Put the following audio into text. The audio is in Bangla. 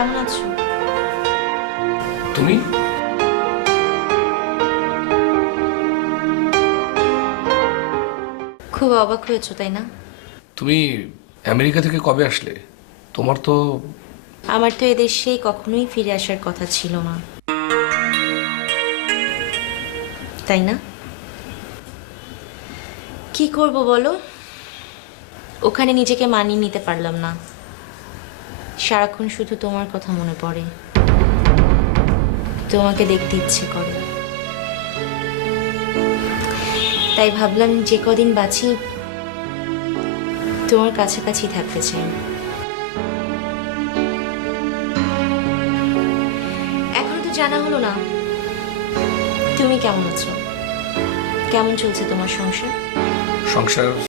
কেমন আছো? তুমি? খুব অবাক হয়েছো তাই না? তুমি আমেরিকা থেকে কবে আসলে? তোমার তো আমার তো এদেশে কখনোই ফিরে আসার কথা ছিল না, তাই না? কি করব বলো, ওখানে নিজেকে মানিয়ে নিতে পারলাম না। সারাক্ষণ শুধু তোমার কথা মনে পড়ে, তোমাকে দেখতে ইচ্ছে করে। তাই ভাবলাম যে কদিন বাঁচি তোমার কাছাকাছি থাকতে চাই। এখনো তো জানা হলো না তুমি কেমন আছো, কেমন চলছে তোমার সংসার? সংসার